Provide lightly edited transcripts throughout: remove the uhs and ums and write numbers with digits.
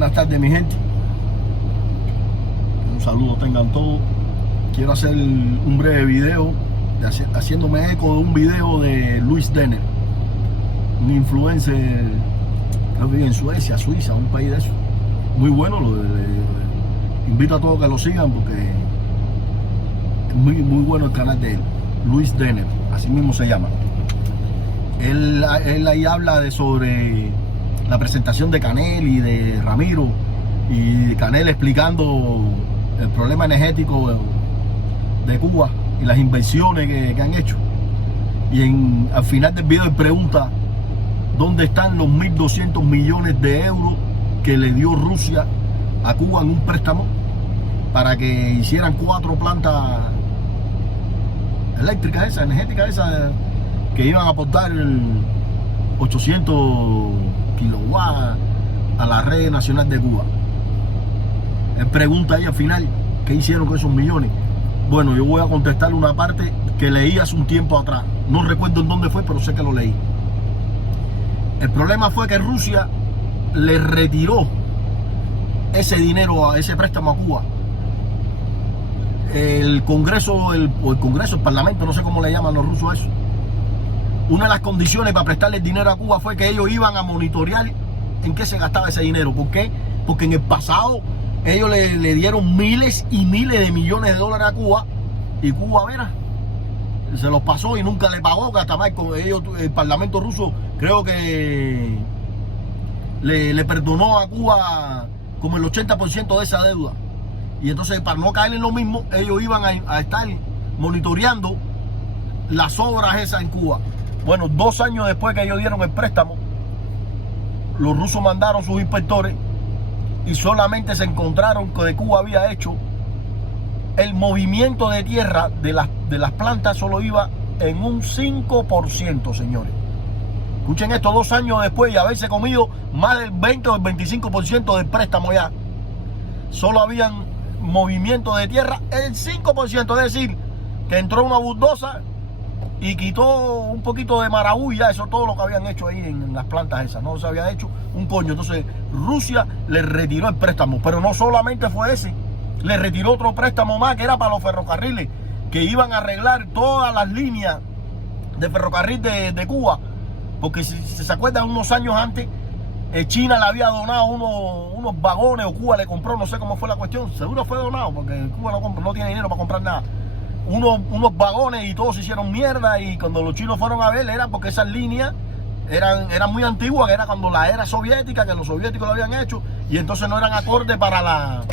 Buenas tardes, mi gente. Un saludo tengan todos. Quiero hacer un breve video haciéndome eco de un video de Luis Denner, un influencer, creo que vive en Suecia, Suiza, un país de eso. Muy bueno, invito a todos que lo sigan porque es muy bueno el canal de él, Luis Denner, así mismo se llama. Él ahí habla sobre la presentación de Canel y de Ramiro, y Canel explicando el problema energético de Cuba y las inversiones que han hecho. Y al final del video él pregunta dónde están los 1.200 millones de euros que le dio Rusia a Cuba en un préstamo para que hicieran 4 plantas eléctricas energéticas que iban a aportar 800 kilowatts a la red nacional de Cuba. Él pregunta ahí al final qué hicieron con esos millones. Bueno, yo voy a contestarle una parte que leí hace un tiempo atrás. No recuerdo en dónde fue, pero sé que lo leí. El problema fue que Rusia le retiró ese dinero, ese préstamo a Cuba. El Congreso, el Parlamento, no sé cómo le llaman los rusos a eso. Una de las condiciones para prestarle el dinero a Cuba fue que ellos iban a monitorear en qué se gastaba ese dinero. ¿Por qué? Porque en el pasado ellos le dieron miles y miles de millones de dólares a Cuba, y Cuba, mira, se los pasó y nunca le pagó, que hasta más con ellos, el Parlamento ruso creo que le perdonó a Cuba como el 80% de esa deuda. Y entonces, para no caer en lo mismo, ellos iban a estar monitoreando las obras esas en Cuba. Bueno, 2 años después que ellos dieron el préstamo, los rusos mandaron sus inspectores y solamente se encontraron que Cuba había hecho el movimiento de tierra de las plantas, solo iba en un 5%, señores. Escuchen esto, 2 años después y haberse comido más del 20 o el 25% del préstamo ya. Solo habían movimiento de tierra el 5%, es decir, que entró una bulldoza y quitó un poquito de marabunta, eso todo lo que habían hecho ahí en las plantas esas, no se había hecho un coño. Entonces Rusia le retiró el préstamo, pero no solamente fue ese, le retiró otro préstamo más que era para los ferrocarriles, que iban a arreglar todas las líneas de ferrocarril de Cuba, porque si se acuerdan, unos años antes China le había donado unos vagones, o Cuba le compró, no sé cómo fue la cuestión, seguro fue donado, porque Cuba no tiene dinero para comprar nada. Unos vagones y todos se hicieron mierda, y cuando los chinos fueron a ver era porque esas líneas eran muy antiguas, que era cuando la era soviética, que los soviéticos lo habían hecho, y entonces no eran acordes para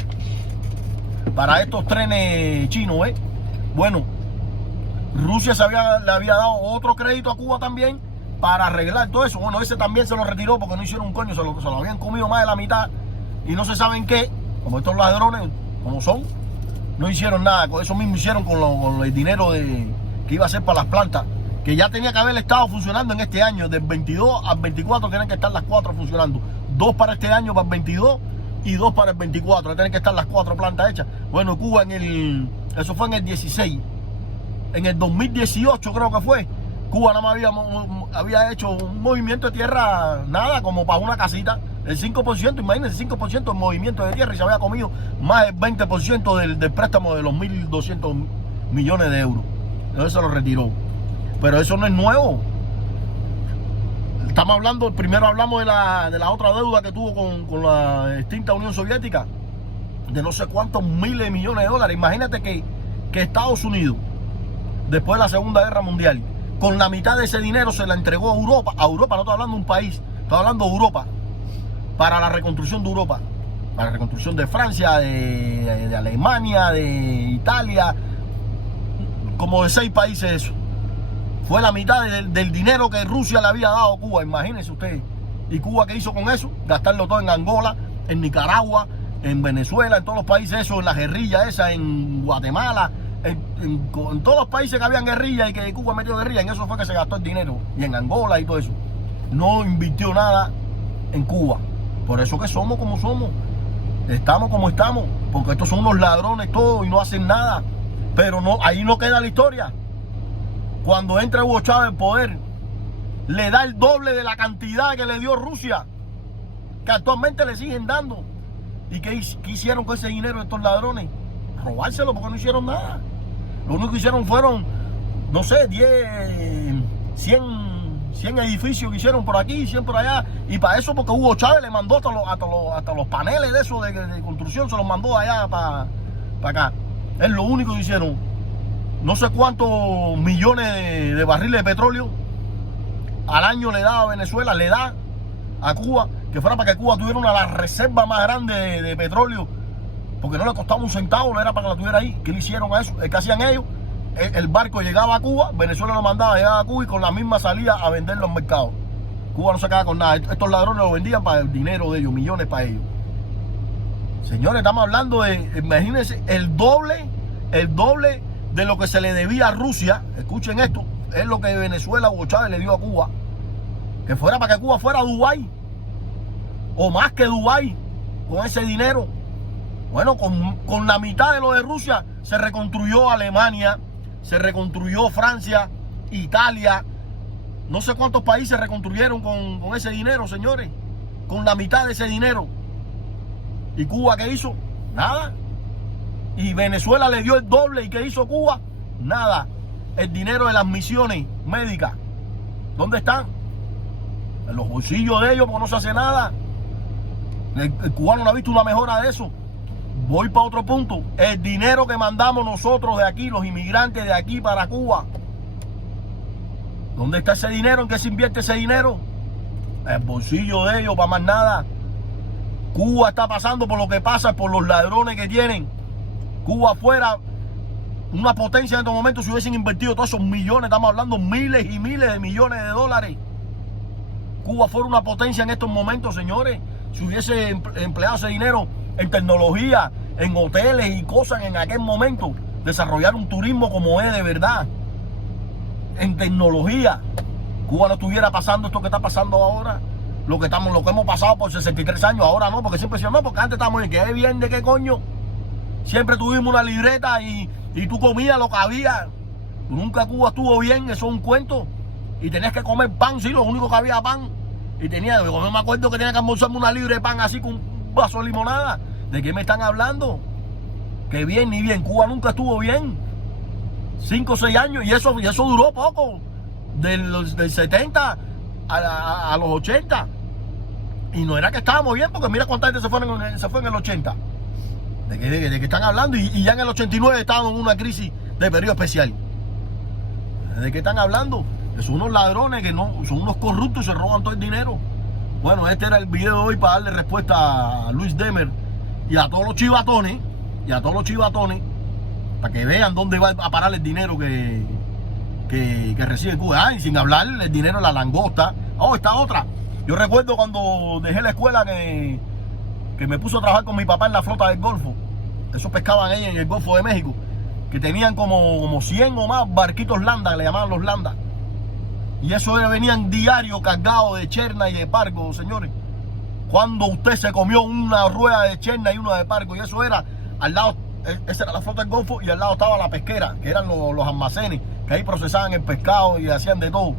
estos trenes chinos, ¿eh? Bueno, Rusia le había dado otro crédito a Cuba también para arreglar todo eso. Bueno, ese también se lo retiró porque no hicieron un coño, se lo habían comido más de la mitad y no se saben qué, como estos ladrones, como son, no hicieron nada. Con eso mismo hicieron con el dinero que iba a ser para las plantas, que ya tenía que haber estado funcionando en este año. Del 22 al 24 tienen que estar las 4 funcionando. 2 para este año, para el 22, y 2 para el 24. Tienen que estar las 4 plantas hechas. Bueno, Cuba eso fue en el 16. En el 2018 creo que fue, Cuba nada más había hecho un movimiento de tierra, nada, como para una casita. El 5%, imagínense, el 5% de movimiento de tierra, y se había comido más del 20% del préstamo de los 1.200 millones de euros. Entonces se lo retiró. Pero eso no es nuevo. Estamos hablando, primero hablamos de la otra deuda que tuvo con la extinta Unión Soviética, de no sé cuántos miles de millones de dólares. Imagínate que Estados Unidos, después de la Segunda Guerra Mundial, con la mitad de ese dinero se la entregó a Europa. A Europa, no estoy hablando de un país, estoy hablando de Europa, para la reconstrucción de Europa, para la reconstrucción de Francia, de Alemania, de Italia, como de 6 países eso. Fue la mitad del dinero que Rusia le había dado a Cuba, imagínense ustedes. ¿Y Cuba qué hizo con eso? Gastarlo todo en Angola, en Nicaragua, en Venezuela, en todos los países esos, en la guerrilla esa, en Guatemala, en todos los países que habían guerrilla y que Cuba metió guerrilla, en eso fue que se gastó el dinero, y en Angola y todo eso. No invirtió nada en Cuba. Por eso que somos como somos, estamos como estamos, porque estos son unos ladrones todos y no hacen nada. Pero no, ahí no queda la historia. Cuando entra Hugo Chávez en poder, le da el doble de la cantidad que le dio Rusia, que actualmente le siguen dando. ¿Y qué hicieron con ese dinero de estos ladrones? Robárselo, porque no hicieron nada. Lo único que hicieron fueron, no sé, 100 edificios que hicieron por aquí, 100 por allá. Y para eso, porque Hugo Chávez le mandó hasta los paneles de eso de construcción, se los mandó allá para acá. Es lo único que hicieron. No sé cuántos millones de barriles de petróleo al año le da a Venezuela, le da a Cuba, que fuera para que Cuba tuviera una de las reservas más grandes de petróleo, porque no le costaba un centavo, no era para que la tuviera ahí. ¿Qué le hicieron a eso? ¿Qué hacían ellos? El barco llegaba a Cuba, Venezuela lo mandaba, llegaba a Cuba y con la misma salía a vender en los mercados. Cuba no se quedaba con nada. Estos ladrones lo vendían para el dinero de ellos, millones para ellos. Señores, estamos hablando de, imagínense, el doble de lo que se le debía a Rusia. Escuchen esto, es lo que Venezuela, Hugo Chávez le dio a Cuba. Que fuera para que Cuba fuera a Dubái, o más que Dubái, con ese dinero. Bueno, con la mitad de lo de Rusia se reconstruyó Alemania, se reconstruyó Francia, Italia. No sé cuántos países reconstruyeron con ese dinero, señores. Con la mitad de ese dinero. ¿Y Cuba qué hizo? Nada. Y Venezuela le dio el doble. ¿Y qué hizo Cuba? Nada. El dinero de las misiones médicas, ¿dónde están? En los bolsillos de ellos, porque no se hace nada. El cubano no ha visto una mejora de eso. Voy para otro punto. El dinero que mandamos nosotros de aquí, los inmigrantes de aquí para Cuba, ¿dónde está ese dinero? ¿En qué se invierte ese dinero? El bolsillo de ellos, para más nada. Cuba está pasando por lo que pasa, por los ladrones que tienen. Cuba fuera una potencia en estos momentos si hubiesen invertido todos esos millones. Estamos hablando miles y miles de millones de dólares. Cuba fuera una potencia en estos momentos, señores, si hubiese empleado ese dinero en tecnología, en hoteles y cosas en aquel momento, desarrollar un turismo como es de verdad, en tecnología. Cuba no estuviera pasando esto que está pasando ahora, lo que hemos pasado por 63 años, ahora no, porque siempre decíamos, no, porque antes estábamos en qué bien, de qué coño, siempre tuvimos una libreta y tú comías lo que había. Nunca Cuba estuvo bien, eso es un cuento, y tenías que comer pan, sí, lo único que había pan. Y no me acuerdo que tenía que almorzarme una libre de pan así con un vaso de limonada. ¿De qué me están hablando? Que bien ni bien. Cuba nunca estuvo bien. 5 o 6 años. Y eso duró poco. Del 70 a los 80. Y no era que estábamos bien, porque mira cuánta gente se fue en el 80. ¿De qué están hablando? Y ya en el 89 estábamos en una crisis de periodo especial. ¿De qué están hablando? Son unos ladrones que no, son unos corruptos y se roban todo el dinero. Bueno, este era el video de hoy para darle respuesta a Luis Demer y a todos los chivatones, para que vean dónde va a parar el dinero que recibe Cuba. Y sin hablar el dinero de la langosta. Esta otra. Yo recuerdo cuando dejé la escuela que me puso a trabajar con mi papá en la flota del Golfo. Eso pescaban ahí en el Golfo de México, que tenían como 100 o más barquitos landa, que le llamaban los landa. Y eso venían diario cargados de cherna y de pargo, señores. Cuando usted se comió una rueda de cherna y una de pargo, y eso era al lado, esa era la flota del Golfo, y al lado estaba la pesquera, que eran los almacenes, que ahí procesaban el pescado y hacían de todo.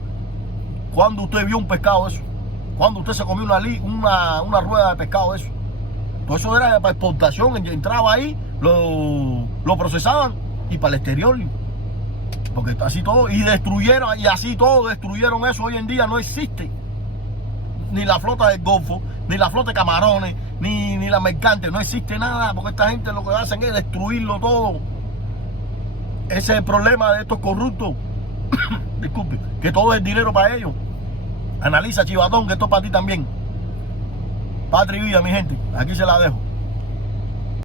¿Cuándo usted vio un pescado eso? ¿Cuándo usted se comió una rueda de pescado eso? Pues eso era para exportación, entraba ahí, lo procesaban y para el exterior. Porque así todo, y así todo destruyeron eso. Hoy en día no existe ni la flota del Golfo, ni la flota de camarones, ni la mercante, no existe nada, porque esta gente lo que hacen es destruirlo todo. Ese es el problema de estos corruptos. Disculpe, que todo es dinero para ellos. Analiza, chivatón, que esto es para ti también. Patria y vida, mi gente, aquí se la dejo.